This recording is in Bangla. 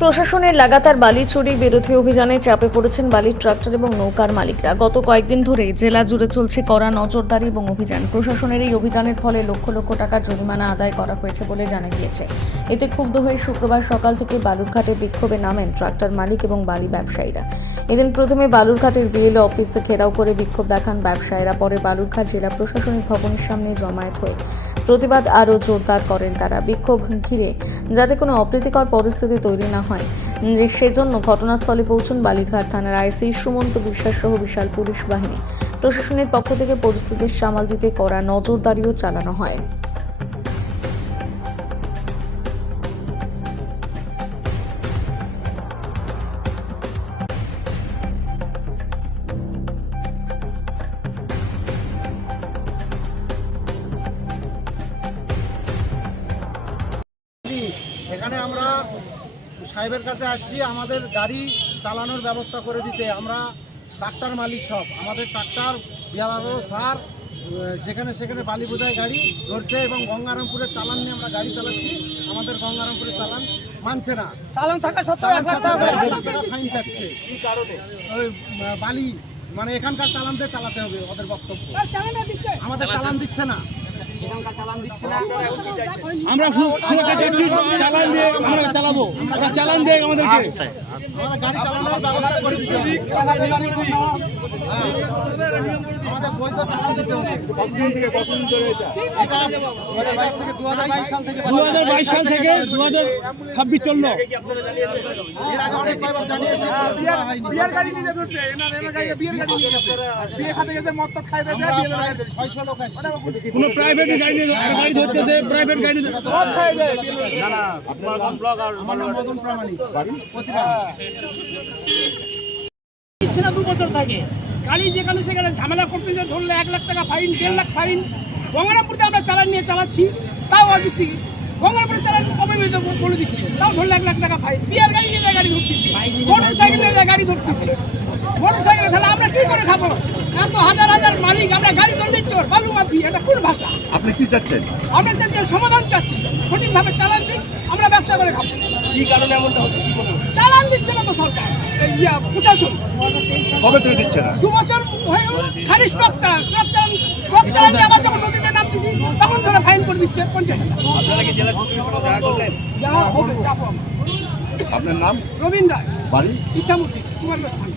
প্রশাসনের লাগাতার বালি চুরি বিরোধী অভিযানে চাপে পড়েছেন বালির ট্রাক্টর এবং নৌকার মালিকরা। গত কয়েকদিন ধরে জেলা জুড়ে চলছে কড়া নজরদারি এবং অভিযান। প্রশাসনের এই অভিযানের ফলে লক্ষ লক্ষ টাকার জরিমানা আদায় করা হয়েছে বলে জানা গিয়েছে। এতে ক্ষুব্ধ হয়ে শুক্রবার সকাল থেকে বালুরঘাটে বিক্ষোভে নামেন ট্রাক্টর মালিক এবং বালি ব্যবসায়ীরা। এদিন প্রথমে বালুরঘাটের বিএলও অফিসে ঘেরাও করে বিক্ষোভ দেখান ব্যবসায়ীরা। পরে বালুরঘাট জেলা প্রশাসনিক ভবনের সামনে জমায়েত হয়ে প্রতিবাদ আরও জোরদার করেন তারা। বিক্ষোভ ঘিরে যাতে কোনো অপ্রীতিকর পরিস্থিতি তৈরি না হয় সেজন্য ঘটনাস্থলে পৌঁছন বালিরঘাট থানার আইসি সুমন্ত বিশ্বাস সহ বিশাল পুলিশ বাহিনী। প্রশাসনের পক্ষ থেকে পরিস্থিতির সামাল দিতে কড়া নজরদারিও চালানো হয়। এখানে আমরা সাহেবের কাছে আসছি আমাদের গাড়ি চালানোর ব্যবস্থা করে দিতে। আমরা ট্রাক্টর মালিক সব, আমাদের ট্রাক্টর বিয়ালারও স্যার যেখানে সেখানে বালি বোঝাই গাড়ি ধরছে এবং গঙ্গারামপুরের চালান নিয়ে আমরা গাড়ি চালাচ্ছি। আমাদের গঙ্গারামপুরের চালান মানছে না, চালান থাকা সত্ত্বেও 1 লাখ টাকা ফাইন থাকছে। কি কারণে? ওই বালি মানে এখানকার চালানতে চালাতে হবে, ওদের বক্তব্য। আমাদের চালান দিচ্ছে না, আমরা চালান দিয়ে আমরা চালাবো, আমরা চালান দিয়ে আমাদেরকে আমাদের গাড়ি চালানোর ব্যবস্থা করে দিতে হবে। আমাদের বৈধ চালান দিতে হবে। এটা 2022 সাল থেকে 2026 চললো। এর আগে অনেক কয়বার জানিয়েছি, বিয়ের গাড়ি নিয়ে ধরছে, এনার গাড়ি বিয়ের গাড়ি নিয়ে যাচ্ছে, বিয়ে খাতে গেছে মদ তো খাই দেয়, বিয়ের গাড়ি 600 লোক আসছে। কোনো প্রাইভেট গাড়ি নিয়ে গাড়ি ধরতেছে, প্রাইভেট গাড়ি মদ খাই দেয়। না না, আমার নাম মদন প্রামাণিক, প্রতিবাদ ইচ্ছে না 2 বছর থাকে গাড়ি যেখানে সেখানে ঝামেলা করতেছে, ধরলে 1 লাখ টাকা ফাইন, 1.5 লাখ ফাইন। গঙ্গারামপুরে আমরা চালান নিয়ে চালাচ্ছি, তাও অযুক্তি। গঙ্গারামপুরে চালান অবৈধ বলে দিচ্ছে, তাও ধরলে 1 লাখ টাকা ফাইন। বিয়ের গাড়ি নিয়ে গাড়ি ধরতেছে, মোটর সাইকেল নিয়ে গাড়ি ধরতেছে। মোটর সাইকেল খেলা আমরা কি করে খাবো? এত হাজার হাজার মালিক, আমরা গাড়ি ধরলে চোর বালু মাফি, এটা কোন ভাষা? আপনি কি চাচ্ছেন? আমরা চাচ্ছি সমাধান চাচ্ছি, সঠিকভাবে চালান দিই, আমরা ব্যবসা করে খাবো। কি কারণে এমনটা হচ্ছে? কি বলবো? চালান দিচ্ছে না তো সরকার, প্রশাসন। কবে থেকে দিচ্ছে না? 2 বছর হয়ে গেল, খালি স্টক চালান নিয়ে আবার যখন নদীতে নামতেছি তখন ধরে ফাইন করে দিচ্ছে 50,000 টাকা। আপনারা কি জেলা সুপ্রিম কোর্টে দেখা করলেন? যাওয়া হবে, চাপ। আপনার নাম? রবীন্দ্র রায়, বাড়ি? ইচ্ছামূর্তি, কুমারগঞ্জ থানা।